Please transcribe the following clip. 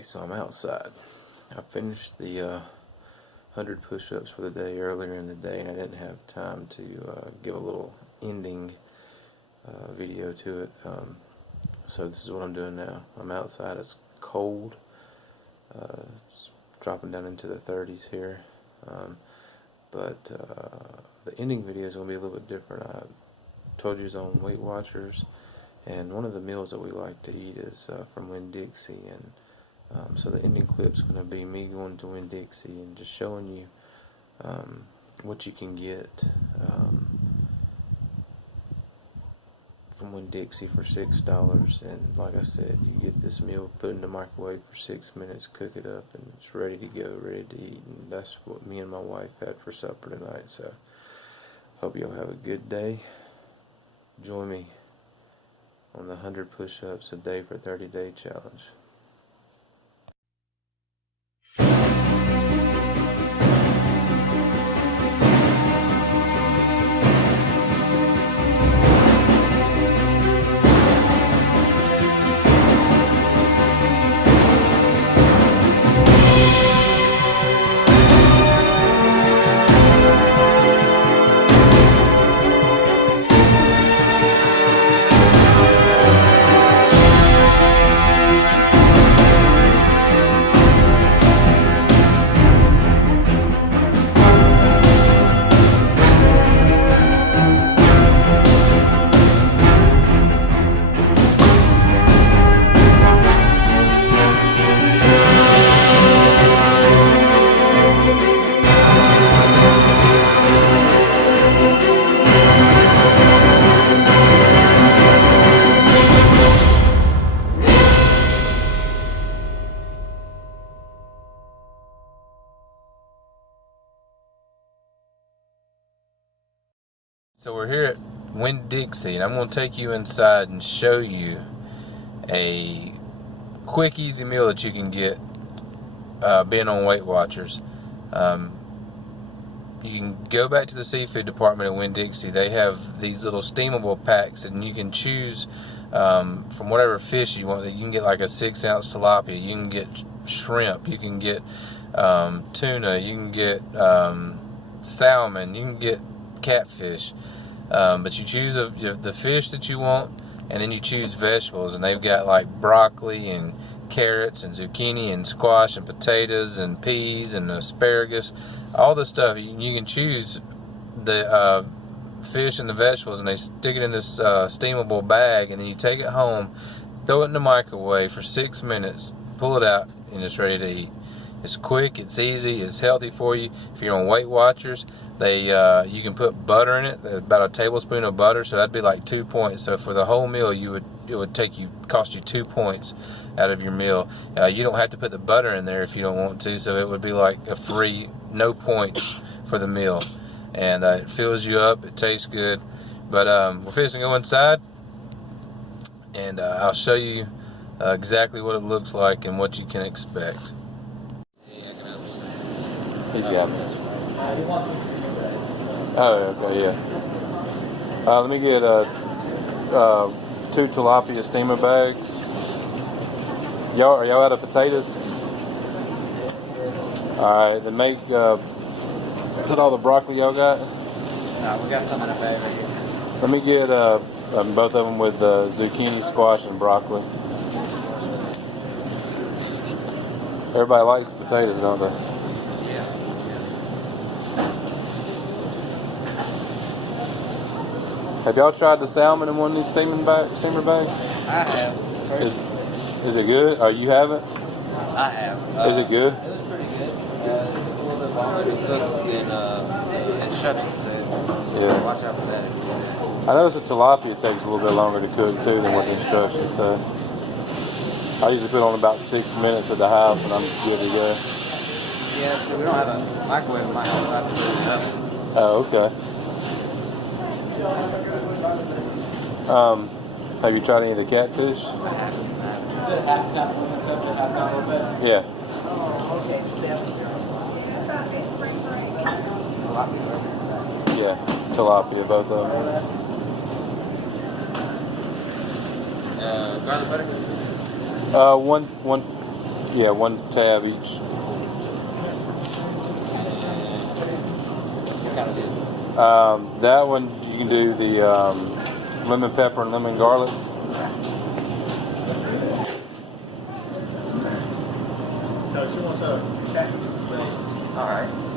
Okay, so I'm outside. I finished the 100 push-ups for the day earlier in the day, and I didn't have time to give a little ending video to it. So this is what I'm doing now. I'm outside. It's cold. It's dropping down into the 30s here. But the ending video is going to be a little bit different. I told you it's on Weight Watchers, and one of the meals that we like to eat is from Winn Dixie, and so the ending clip's going to be me going to Winn Dixie and just showing you what you can get from Winn Dixie for $6. And like I said, you get this meal, put it in the microwave for 6 minutes, cook it up, and it's ready to go, ready to eat. And that's what me and my wife had for supper tonight. So hope y'all have a good day. Join me on the 100 push-ups a day for 30-day challenge. So we're here at Winn Dixie, and I'm going to take you inside and show you a quick, easy meal that you can get being on Weight Watchers. You can go back to the seafood department at Winn Dixie. They have these little steamable packs, and you can choose from whatever fish you want. You can get like a 6-ounce tilapia. You can get shrimp. You can get tuna. You can get salmon. You can get catfish. But you choose the fish that you want, and then you choose vegetables, and they've got like broccoli and carrots and zucchini and squash and potatoes and peas and asparagus, all the stuff. You can choose the fish and the vegetables, and they stick it in this steamable bag, and then you take it home, throw it in the microwave for 6 minutes, pull it out, and it's ready to eat. It's quick, it's easy, it's healthy for you. If you're on Weight Watchers, you can put butter in it, about a tablespoon of butter, so that'd be like 2 points. So for the whole meal, it would cost you 2 points out of your meal. You don't have to put the butter in there if you don't want to, so it would be like a free, no points for the meal. And it fills you up, it tastes good. But we're fixing to go inside, and I'll show you exactly what it looks like and what you can expect. Easy out. Oh, okay, yeah. Let me get 2 tilapia steamer bags. Are y'all out of potatoes? Alright, then make, is that all the broccoli y'all got? No, we got some in a bag right here. Let me get both of them with zucchini, squash, and broccoli. Everybody likes potatoes, don't they? Have y'all tried the salmon in one of these steamer bags? I have. Is it good? Oh, you haven't? I have. Is it good? It was pretty good. It's a little bit longer to cook than instructions said. Yeah. Watch out for that. I noticed the tilapia takes a little bit longer to cook too than what the instructions say. I usually put on about 6 minutes at the house and I'm good to go. Yeah, so we don't have a microwave in my house. I have to put it up. Oh, okay. Have you tried any of the catfish? I haven't. Yeah. Yeah, tilapia, both of them. Garlic butter? One Yeah, 1 tab each. What kind of seasoning? That one you can do the lemon pepper and lemon garlic. No, she wants a package. All right.